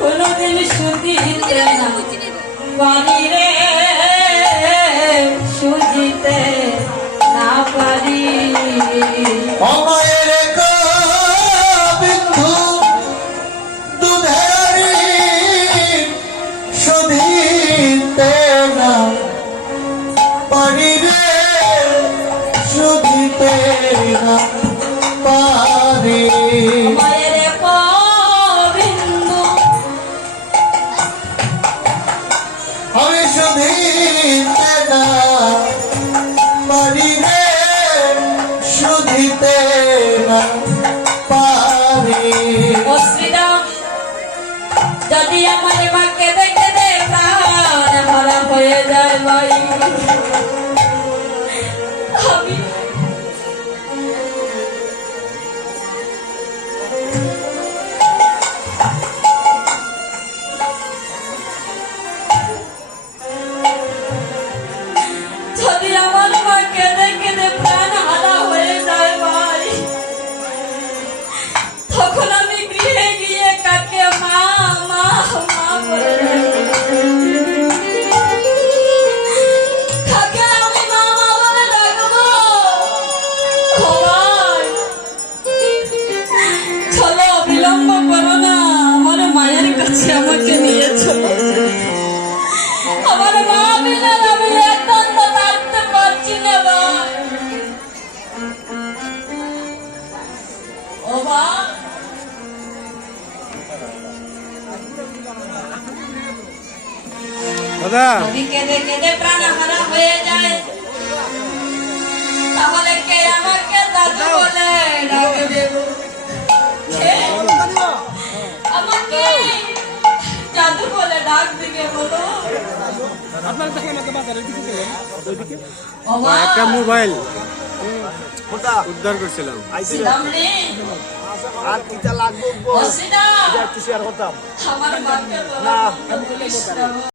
কোনদিন শুধিতে না পারি রে, শুধিতে না পারি। অমায়ের বিন্দু দুধেরি শুধিতে না পারি রে, শুধিতে না পারি। মায়ের বিন্দু আমি শুধিতে না পারি রে, শুধিতে না পারি। ও শ্রীরাম, যদি আমার মাকে দেখে দে প্রাণ ভরা হয়ে যায় ভাই। আমি যদি আমার মাকে দেখে দে প্রাণ হারা হয়ে যায় ভাই, তখন আমি গৃহে গিয়ে কাকে মা মা মা বলে কাকে আমি মা মা বলে ডাকবো। ও ভাই, চলো বিলম্ব করো না, আমার মায়ের কাছে আমাকে নিয়ে চলো। আমার মা বিনা আমি একান্ত থাকতে পারছি না ভাই। ও ভাই, দাদা যদি কেঁদে কেঁদে প্রাণ হারা হয়ে যায়, তাহলে কে আমাকে দাদু বলে ডাকবে? কে আমাকে দাদু বলে ডাক দিবে বলো? ও মা, একটা মোবাইল উদ্ধার করছিলাম। শ্রীরাম রে, আর কিটা লাগবে ও শ্রীরাম, একটু শেয়ার করতাম আমার মাকে বলো বলিস না।